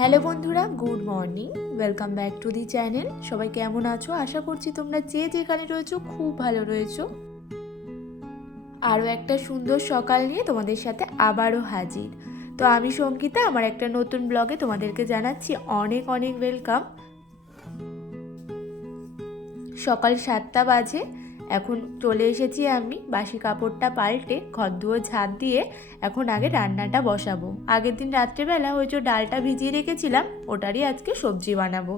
Hello বন্ধুরা, good morning. Welcome back to the channel. সবাই কেমন আছো? আশা করছি তোমরা যে যেখানে রয়েছো খুব ভালো রয়েছো। আরও একটা সুন্দর সকাল নিয়ে তোমাদের সাথে আবারও হাজির। তো আমি সঙ্গীতা, আমার একটা নতুন ব্লগে তোমাদেরকে জানাচ্ছি অনেক অনেক ওয়েলকাম। সকাল 7টা বাজে। এখন চলে এসেছি আমি বাসি কাপড়টা পাল্টে ঘর দুয়ার ঝাড় দিয়ে এখন আগে রান্নাটা বসাবো। আগের দিন রাত্রেবেলা ওই যে ডালটা ভিজিয়ে রেখেছিলাম, ওটারই আজকে সবজি বানাবো।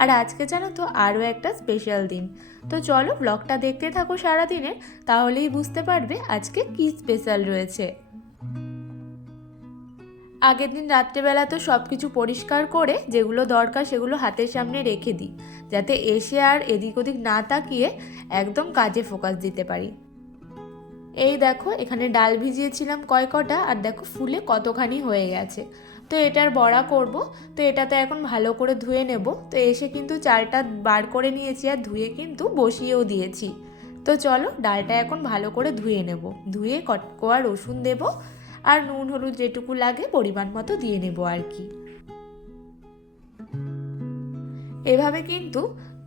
আর আজকে জানো তো আরও একটা স্পেশাল দিন। তো চলো ব্লগটা দেখতে থাকো সারাদিনে, তাহলেই বুঝতে পারবে আজকে কি স্পেশাল রয়েছে। আগের দিন রাত্রেবেলা তো সব কিছু পরিষ্কার করে যেগুলো দরকার সেগুলো হাতের সামনে রেখে দিই, যাতে এসে আর এদিক ওদিক না তাকিয়ে একদম কাজে ফোকাস দিতে পারি। এই দেখো, এখানে ডাল ভিজিয়েছিলাম কয়কটা, আর দেখো ফুলে কতখানি হয়ে গেছে। তো এটার বড়া করব। তো এটাতে এখন ভালো করে ধুয়ে নেব। তো এসে কিন্তু চালটা বার করে নিয়েছি আর ধুয়ে কিন্তু বসিয়েও দিয়েছি। তো চলো ডালটা এখন ভালো করে ধুয়ে নেব। ধুয়ে কটকোয়া রসুন দেব, আর নুন হলুদ যেটুকু লাগে পরিমাণ মতো দিয়ে নেব আর কি। এভাবে কিন্তু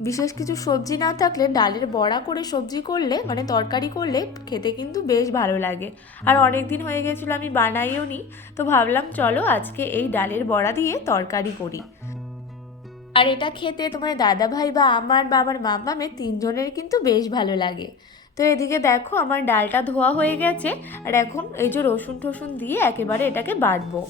বিশেষ কিছু সবজি না থাকলে ডালের বড়া করে সবজি করলে মানে তরকারি করলে খেতে কিন্তু বেশ ভালো লাগে। আর অনেক দিন হয়ে গেছিলো আমি বানাইও নি, তো ভাবলাম চলো আজকে এই ডালের বড়া দিয়ে তরকারি করি। আর এটা খেতে তোমার দাদা ভাই বা আমার মামের তিনজনের কিন্তু বেশ ভালো লাগে। তো এদিকে দেখো আমার ডালটা ধোয়া হয়ে গেছে, আর এখন এই যে রসুন টসুন দিয়ে একেবারে এটাকে বাটবো।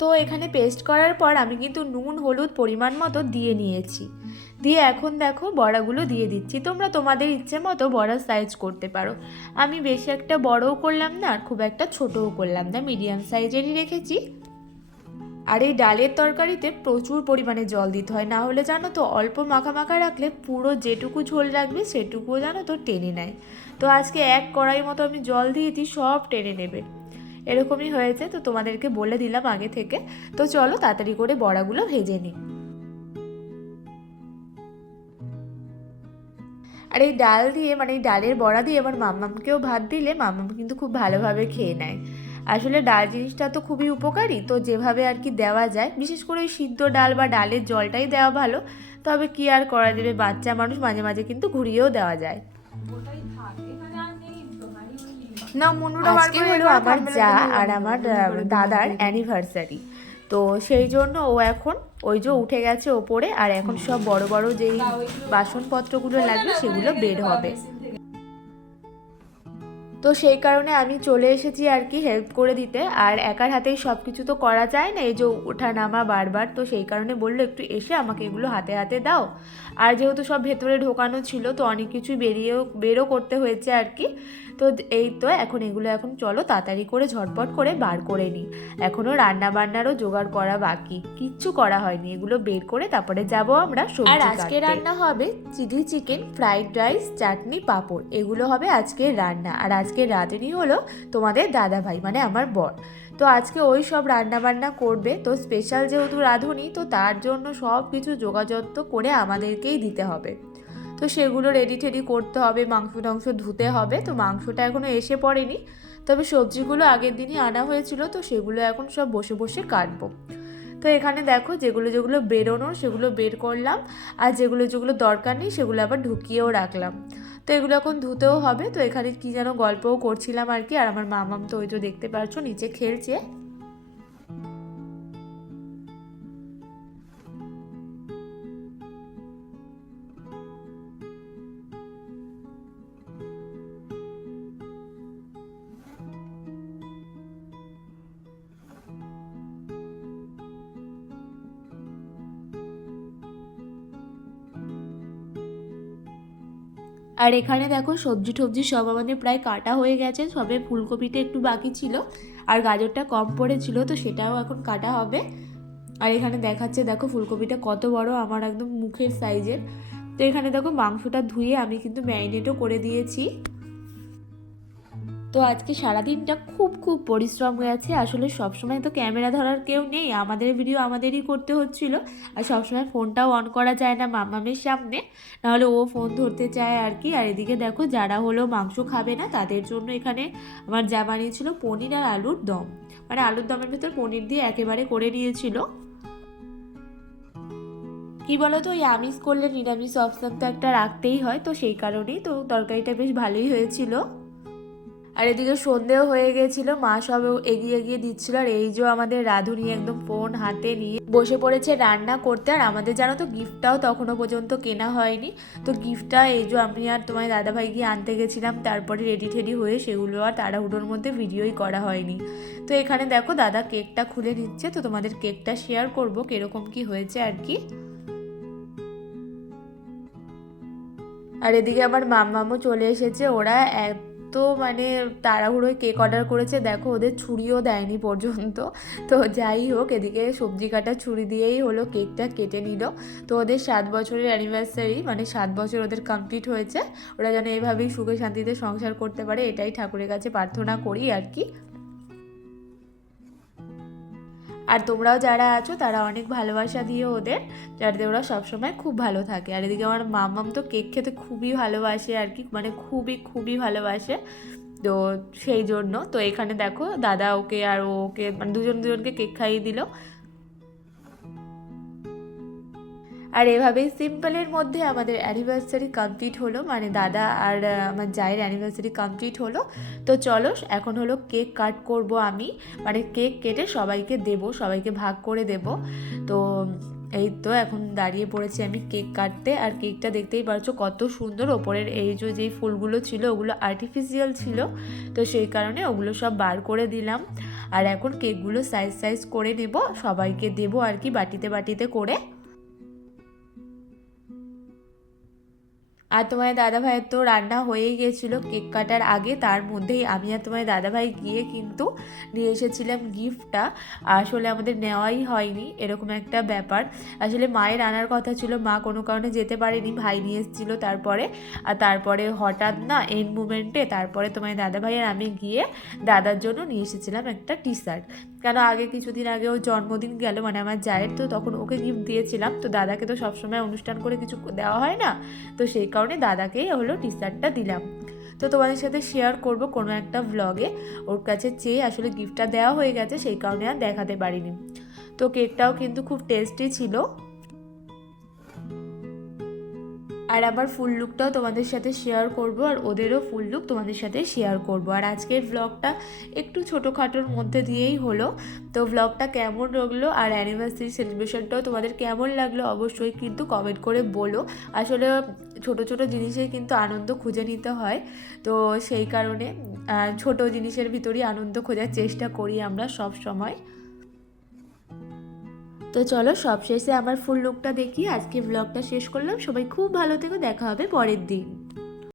তো এখানে পেস্ট করার পর আমি কিন্তু নুন হলুদ পরিমাণ মতো দিয়ে নিয়েছি। দিয়ে এখন দেখো বড়াগুলো দিয়ে দিচ্ছি। তোমরা তোমাদের ইচ্ছে মতো বড়ার সাইজ করতে পারো। আমি বেশি একটা বড়ও করলাম না আর খুব একটা ছোটও করলাম না, মিডিয়াম সাইজেরই রেখেছি। আর এই ডালের তরকারিতে প্রচুর পরিমাণে জল দিতে হয়, না হলে জানো তো অল্প মাখা মাখা রাখলে পুরো যেটুকু ঝোল রাখবে সেটুকুও জানো তো টেনে নেয়। তো আজকে এক কড়াই মতো আমি জল দিয়েছি, সব টেনে নেবে এরকমই হয়েছে। তো তোমাদেরকে বলে দিলাম আগে থেকে। তো চলো তাড়াতাড়ি করে বড়াগুলো ভেজে নিই। আর এই ডাল দিয়ে মানে এই ডালের বড়া দিয়ে আবার মাম্মামকেও ভাত দিলে মাম্মাম কিন্তু খুব ভালোভাবে খেয়ে নেয়। আসলে ডাল জিনিসটা তো খুবই উপকারী, তো যেভাবে আর কি দেওয়া যায়, বিশেষ করে ওই সিদ্ধ ডাল বা ডালের জলটাই দেওয়া ভালো। তবে কি আর করা যাবে, বাচ্চা মানুষ, মাঝে মাঝে কিন্তু ঘুরিয়েও দেওয়া যায়। না মনুরা বার আজকে করে হলো এবারে আমার থাম্বনেলে যা দিলেই আর আমি দেবো, আমার দেরি করে দিলে দাদার দিয়ে দেবো। অ্যানিভার্সারি। তো সেই জন্য ও এখন ওই যে উঠে গেছে ওপরে, আর এখন সব বড় বড় যেই বাসনপত্রগুলো লাগবে সেগুলো বের হবে। তো সেই কারণে আমি চলে এসেছি আর কি হেল্প করে দিতে। আর একার হাতেই সব কিছু তো করা যায় না, এই যে ওঠা নামা বারবার, তো সেই কারণে বললো একটু এসে আমাকে এগুলো হাতে হাতে দাও। আর যেহেতু সব ভেতরে ঢোকানো ছিল তো অনেক কিছুই বেরও করতে হয়েছে আর কি। তো এই তো এখন এগুলো এখন চলো তাড়াতাড়ি করে ঝটপট করে বার করে নিই। এখনও রান্না বান্নারও জোগাড় করা বাকি, কিচ্ছু করা হয়নি। এগুলো বের করে তারপরে যাব আমরা সবজি কাটতে। আর আজকে রান্না হবে চিলি চিকেন, ফ্রাইড রাইস, চাটনি, পাঁপড়, এগুলো হবে আজকের রান্না। আর আজকের রাঁধুনি হলো তোমাদের দাদা ভাই মানে আমার বর। তো আজকে ওই সব রান্না বান্না করবে। তো স্পেশাল যেহেতু রাঁধুনি, তো তার জন্য সব কিছু যোগাযত্ন করে আমাদেরকেই দিতে হবে। তো সেগুলো রেডি টেডি করতে হবে, মাংস টাংস ধুতে হবে। তো মাংসটা এখনও এসে পড়েনি, তবে সবজিগুলো আগের দিনই আনা হয়েছিল, তো সেগুলো এখন সব বসে বসে কাটবো। তো এখানে দেখো যেগুলো যেগুলো বেরোনোর সেগুলো বের করলাম, আর যেগুলো যেগুলো দরকার নেই সেগুলো আবার ঢুকিয়েও রাখলাম। তো এগুলো এখন ধুতেও হবে। তো এখানে কি যেন গল্পও করছিলাম আর কি। আর আমার মামাম তো ওই তো দেখতে পাচ্ছ নিচে খেলছে। আর এখানে দেখো সবজি টবজি সব আমাদের প্রায় কাটা হয়ে গেছে, সবে ফুলকপিটা একটু বাকি ছিল আর গাজরটা কম পড়েছিল, তো সেটাও এখন কাটা হবে। আর এখানে দেখাচ্ছে দেখো ফুলকপিটা কত বড়, আমার একদম মুখের সাইজের। তো এখানে দেখো মাংসটা ধুয়ে আমি কিন্তু ম্যারিনেটও করে দিয়েছি। তো আজকে সারাদিনটা খুব খুব পরিশ্রম হয়েছে, আসলে সবসময় তো ক্যামেরা ধরার কেউ নেই, আমাদের ভিডিও আমাদেরই করতে হচ্ছিল। আর সবসময় ফোনটাও অন করা যায় না মামামের সামনে, নাহলে ও ফোন ধরতে চায় আর কি। আর এদিকে দেখো যারা হলো মাংস খাবে না তাদের জন্য এখানে আমার যা বানিয়েছিল পনির আর আলুর দম, মানে আলুর দমের ভেতর পনির দিয়ে একেবারে করে নিয়েছিল। কি বলতো, ওই আমিষ করলে নিরামিষ অপশান তো একটা রাখতেই হয়, তো সেই কারণেই তো তরকারিটা বেশ ভালোই হয়েছিল। আর এদিকে সন্ধেও হয়ে গেছিল, মা সব এগিয়ে এগিয়ে দিচ্ছিল। আর এই যে আমাদের রাঁধুনি একদম ফোন হাতে নিয়ে বসে পড়েছে রান্না করতে। আর আমাদের জানো তো গিফটটাও তখনও পর্যন্ত কেনা হয়নি, তো গিফটটা এই যে আমি আর তোমার দাদাভাই গিয়ে আনতে গেছিলাম, তারপরে রেডি টেডি হয়ে সেগুলো আর তাড়াহুড়োর মধ্যে ভিডিওই করা হয়নি। তো এখানে দেখো দাদা কেকটা খুলে নিচ্ছে, তো তোমাদের কেকটা শেয়ার করবো কিরকম কি হয়েছে আর কি। আর এদিকে আমার মাম্মামও চলে এসেছে, ওরা এত মানে তাড়াহুড়োয় কেক অর্ডার করেছে, দেখো ওদের ছুরিও দেয়নি পর্যন্ত। তো যাই হোক, এদিকে সবজি কাটা ছুরি দিয়েই হলো কেকটা কেটে নিল। তো ওদের 7 বছরের অ্যানিভার্সারি, মানে 7 বছর ওদের কমপ্লিট হয়েছে, ওরা যেন এভাবেই সুখে শান্তিতে সংসার করতে পারে, এটাই ঠাকুরের কাছে প্রার্থনা করি আর কি। আর তোমরাও যারা আছো তারা অনেক ভালোবাসা দিও ওদের, যাতে ওরা সবসময় খুব ভালো থাকে। আর এদিকে আমার মামাম তো কেক খেতে খুবই ভালোবাসে আর কি, মানে খুবই খুবই ভালোবাসে। তো সেই জন্য তো এখানে দেখো দাদা ওকে আর ওকে মানে দুজনকে কেক খাইয়ে দিল। আর এভাবেই সিম্পলের মধ্যে আমাদের অ্যানিভার্সারি কমপ্লিট হলো, মানে দাদা আর আমার জায়ের অ্যানিভার্সারি কমপ্লিট হলো। তো চলো এখন হলো কেক কাট করব আমি, মানে কেক কেটে সবাইকে দেব, সবাইকে ভাগ করে দেব। তো এই তো এখন দাঁড়িয়ে পড়েছি আমি কেক কাটতে। আর কেকটা দেখতেই পারছো কত সুন্দর, ওপরের এই যে যেই ফুলগুলো ছিল ওগুলো আর্টিফিশিয়াল ছিল, তো সেই কারণে ওগুলো সব বার করে দিলাম। আর এখন কেকগুলো সাইজ সাইজ করে নেব, সবাইকে দেবো আর কি বাটিতে বাটিতে করে। আর তোমার দাদাভাইয়ের তো রান্না হয়েই গেছিলো কেক কাটার আগে, তার মধ্যেই আমি আর তোমার দাদাভাই গিয়ে কিন্তু নিয়ে এসেছিলাম গিফটটা। আসলে আমাদের নেওয়াই হয়নি, এরকম একটা ব্যাপার। আসলে মায়ের আনার কথা ছিল, মা কোনো কারণে যেতে পারেনি, ভাই নিয়ে এসেছিলো তারপরে। আর তারপরে হঠাৎ না এন্ড মুমেন্টে তারপরে তোমার দাদাভাই আর আমি গিয়ে দাদার জন্য নিয়ে এসেছিলাম একটা টি শার্ট। কেন আগে কিছুদিন আগে ওর জন্মদিন গেল, মানে আমার জায়ের, তো তখন ওকে গিফট দিয়েছিলাম। তো দাদাকে তো সবসময় অনুষ্ঠান করে কিছু দেওয়া হয় না, তো সেই কারণে দাদাকেই হলো টি শার্টটা দিলাম। তো তোমাদের সাথে শেয়ার করব কোনো একটা ভ্লগে, ওর কাছে চেয়ে আসলে গিফটটা দেওয়া হয়ে গেছে, সেই কারণে আর দেখাতে পারিনি। তো কেকটাও কিন্তু খুব টেস্টি ছিল। আর আমার ফুল লুকটাও তোমাদের সাথে শেয়ার করব, আর ওদেরও ফুল লুক তোমাদের সাথে শেয়ার করব। আর আজকের ব্লগটা একটু ছোটোখাটোর মধ্যে দিয়েই হলো। তো ব্লগটা কেমন লাগলো আর অ্যানিভার্সারি সেলিব্রেশনটাও তোমাদের কেমন লাগলো অবশ্যই কিন্তু কমেন্ট করে বলো। আসলে ছোট ছোট জিনিসে কিন্তু আনন্দ খুঁজে নিতে হয়, তো সেই কারণে ছোট জিনিসের ভিতরেই আনন্দ খোঁজার চেষ্টা করি আমরা সব সময়। তো চলো সবশেষে আমার ফুল লুকটা দেখি আজকে ব্লগটা শেষ করলাম। সবাই খুব ভালো থেকো, দেখা হবে পরের দিন।